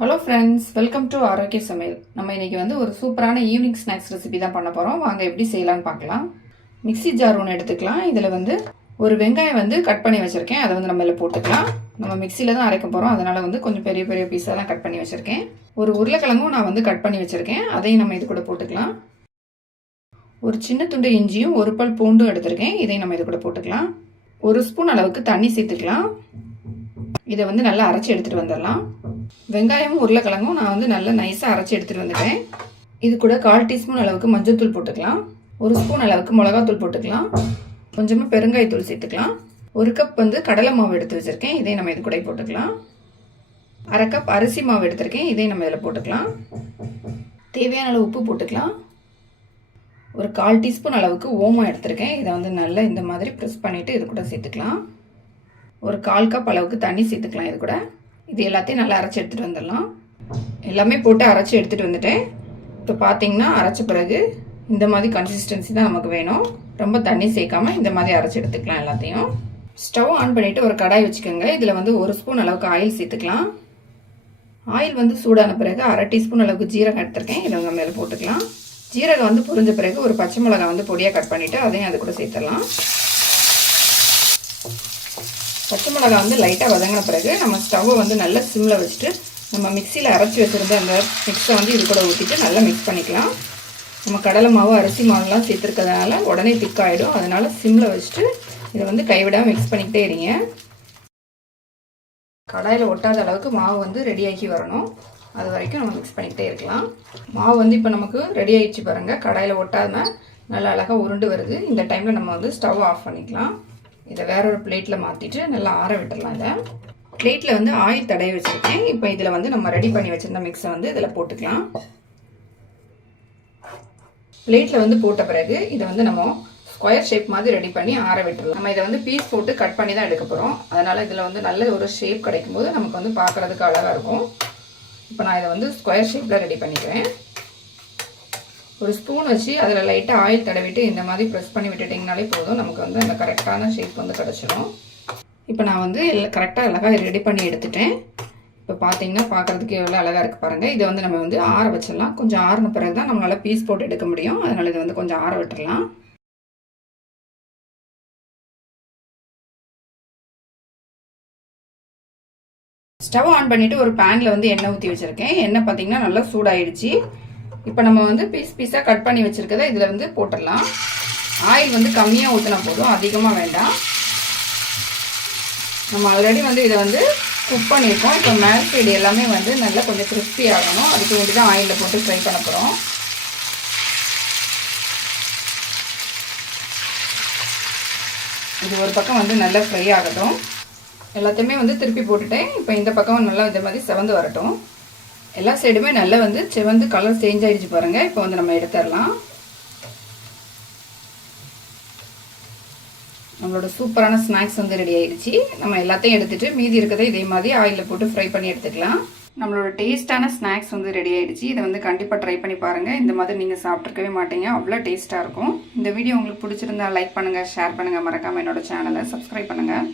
Hello friends, welcome to ஆரோக்கிய சமையல். நம்ம இன்னைக்கு வந்து ஒரு சூப்பரான ஈவினிங் ஸ்நாக்ஸ் ரெசிபி தான் பண்ண போகிறோம். வாங்க எப்படி செய்யலான்னு பார்க்கலாம். மிக்ஸி ஜார் ஒன்று எடுத்துக்கலாம். இதில் வந்து ஒரு வெங்காயம் வந்து கட் பண்ணி வச்சுருக்கேன். அதை வந்து நம்ம இதில் போட்டுக்கலாம். நம்ம மிக்சியில் தான் அரைக்க போகிறோம், அதனால் வந்து கொஞ்சம் பெரிய பெரிய பீஸாக தான் கட் பண்ணி வச்சுருக்கேன். ஒரு உருளைக்கிழங்கும் நான் வந்து கட் பண்ணி வச்சுருக்கேன், அதையும் நம்ம இது கூட போட்டுக்கலாம். ஒரு சின்ன துண்டு இஞ்சியும் ஒரு பல் பூண்டும் எடுத்திருக்கேன், இதையும் நம்ம இது கூட போட்டுக்கலாம். ஒரு ஸ்பூன் அளவுக்கு தண்ணி சேர்த்துக்கலாம். இதை வந்து நல்லா அரைச்சி எடுத்துகிட்டு வந்துடலாம். வெங்காயமும் உருளைக்கிழங்கும் நான் வந்து நல்லா நைஸாக அரைச்சி எடுத்துகிட்டு வந்துட்டேன். இது கூட 1/4 டீஸ்பூன் அளவுக்கு மஞ்சள் தூள் போட்டுக்கலாம். 1 ஸ்பூன் அளவுக்கு மிளகாத்தூள் போட்டுக்கலாம். கொஞ்சமாக பெருங்காயத்தூள் சேர்த்துக்கலாம். 1 கப் வந்து கடலை மாவு எடுத்து வச்சுருக்கேன், இதையும் நம்ம இது கூட போட்டுக்கலாம். 1/2 கப் அரிசி மாவு எடுத்திருக்கேன், இதையும் நம்ம இதில் போட்டுக்கலாம். தேவையான அளவு உப்பு போட்டுக்கலாம். ஒரு 1/4 டீஸ்பூன் அளவுக்கு ஓமம் எடுத்திருக்கேன், இதை வந்து நல்லா இந்த மாதிரி ப்ரெஸ் பண்ணிவிட்டு இது கூட சேர்த்துக்கலாம். ஒரு 1/4 கப் அளவுக்கு தண்ணி சேர்த்துக்கலாம். இது கூட இது எல்லாத்தையும் நல்லா அரைச்சி எடுத்துகிட்டு வந்துடலாம். எல்லாமே போட்டு அரைச்சி எடுத்துகிட்டு வந்துட்டேன். இப்போ பார்த்தீங்கன்னா அரைச்ச பிறகு இந்த மாதிரி கன்சிஸ்டன்சி தான் நமக்கு வேணும். ரொம்ப தண்ணி சேர்க்காம இந்த மாதிரி அரைச்சி எடுத்துக்கலாம் எல்லாத்தையும். ஸ்டவ் ஆன் பண்ணிவிட்டு ஒரு கடாய் வச்சுக்கோங்க. இதில் வந்து 1 ஸ்பூன் அளவுக்கு ஆயில் சேர்த்துக்கலாம். ஆயில் வந்து சூடான பிறகு 1/2 டீஸ்பூன் அளவுக்கு ஜீரகம் எடுத்திருக்கேன், இதை நம்ம மேலே போட்டுக்கலாம். ஜீரகம் வந்து புரிஞ்ச பிறகு ஒரு பச்சை மிளகாய் வந்து பொடியாக கட் பண்ணிவிட்டு அதையும் அது கூட சேர்த்துடலாம். பச்சை மிளகாய் வந்து லைட்டாக வதங்கின பிறகு நம்ம ஸ்டவ்வை வந்து நல்லா சிம்மில் வச்சுட்டு நம்ம மிக்சியில் அரைச்சி வச்சுருந்த அந்த மிக்ஸை வந்து இது கூட ஊற்றிட்டு நல்லா மிக்ஸ் பண்ணிக்கலாம். நம்ம கடலை மாவு அரிசி மாவுலாம் சேர்த்துருக்கிறதுனால உடனே திக்காகிடும், அதனால் சிம்மில் வச்சுட்டு இதை வந்து கைவிடாமல் மிக்ஸ் பண்ணிக்கிட்டே இருங்க. கடாயில் ஒட்டாத அளவுக்கு மாவு வந்து ரெடியாகி வரணும், அது வரைக்கும் நம்ம மிக்ஸ் பண்ணிக்கிட்டே இருக்கலாம். மாவு வந்து இப்போ நமக்கு ரெடி ஆகிடுச்சு பாருங்கள். கடாயில் ஒட்டாமல் நல்லா அழகாக உருண்டு வருது. இந்த டைமில் நம்ம வந்து ஸ்டவ் ஆஃப் பண்ணிக்கலாம். இதை வேற ஒரு பிளேட்டில் மாற்றிட்டு நல்லா ஆற விட்டுடலாம். இதை பிளேட்டில் வந்து ஆயில் தடவி வச்சுருக்கேன். இப்போ இதில் வந்து நம்ம ரெடி பண்ணி வச்சுருந்த மிக்ஸை வந்து இதில் போட்டுக்கலாம். பிளேட்டில் வந்து போட்ட பிறகு இதை வந்து நம்ம ஸ்கொயர் ஷேப் மாதிரி ரெடி பண்ணி ஆற விட்டுடலாம். நம்ம இதை வந்து பீஸ் போட்டு கட் பண்ணி தான் எடுக்க போகிறோம், அதனால் இதில் வந்து நல்ல ஒரு ஷேப் கிடைக்கும் போது நமக்கு வந்து பார்க்குறதுக்கு அழகாக இருக்கும். இப்போ நான் இதை வந்து ஸ்கொயர் ஷேப்பில் ரெடி பண்ணிக்கிறேன். ஒரு ஸ்பூன் வச்சு அதில் லைட்டாக ஆயில் தடவிட்டு இந்த மாதிரி ப்ரெஸ் பண்ணி விட்டுட்டிங்கனாலே போதும், நமக்கு வந்து அந்த கரெக்டான ஷேப் வந்து கிடச்சிடும். இப்போ நான் வந்து கரெக்டாக அழகாக ரெடி பண்ணி எடுத்துட்டேன். இப்போ பார்த்தீங்கன்னா பார்க்குறதுக்கு எவ்வளோ அழகாக இருக்குது பாருங்கள். இதை வந்து நம்ம வந்து ஆற வச்சிடலாம். கொஞ்சம் ஆறின பிறகு தான் நம்மளால் பீஸ் போட்டு எடுக்க முடியும், அதனால் இதை வந்து கொஞ்சம் ஆற விட்டுடலாம். ஸ்டவ் ஆன் பண்ணிவிட்டு ஒரு பேனில் வந்து எண்ணெய் ஊற்றி வச்சுருக்கேன். எண்ணெய் பார்த்தீங்கன்னா நல்லா சூடாயிடுச்சு. இப்போ நம்ம வந்து பீஸாக கட் பண்ணி வச்சுருக்கதை இதில் வந்து போட்டுடலாம். ஆயில் வந்து கம்மியாக ஊற்றினா போதும், அதிகமாக வேண்டாம். நம்ம ஆல்ரெடி வந்து இதை வந்து குக் பண்ணியிருக்கோம். இப்போ மேல் சைடு எல்லாமே வந்து நல்லா கொஞ்சம் கிறிஸ்பி ஆகணும், அதுக்கு வேண்டி தான் ஆயிலில் போட்டு ஃப்ரை பண்ண போகிறோம். இது ஒரு பக்கம் வந்து நல்லா ஃப்ரை ஆகட்டும். எல்லாத்தையுமே வந்து திருப்பி போட்டுட்டேன். இப்போ இந்த பக்கம் நல்லா இந்த மாதிரி செவந்து வரட்டும். எல்லா சைடுமே நல்லா வந்து செவந்து கலர் சேஞ்ச் ஆகிடுச்சு பாருங்கள். இப்போ வந்து நம்ம எடுத்துடலாம். நம்மளோட சூப்பரான ஸ்நாக்ஸ் வந்து ரெடி ஆயிடுச்சு. நம்ம எல்லாத்தையும் எடுத்துகிட்டு மீதி இருக்கிறத இதே மாதிரி ஆயிலில் போட்டு ஃப்ரை பண்ணி எடுத்துக்கலாம். நம்மளோட டேஸ்ட்டான ஸ்நாக்ஸ் வந்து ரெடி ஆயிடுச்சு. இதை வந்து கண்டிப்பாக ட்ரை பண்ணி பாருங்கள். இந்த மாதிரி நீங்கள் சாப்பிட்ருக்கவே மாட்டீங்க, அவ்வளோ டேஸ்ட்டாக இருக்கும். இந்த வீடியோ உங்களுக்கு பிடிச்சிருந்தா லைக் பண்ணுங்கள், ஷேர் பண்ணுங்கள், மறக்காமல் என்னோட சேனலை சப்ஸ்கிரைப் பண்ணுங்கள்.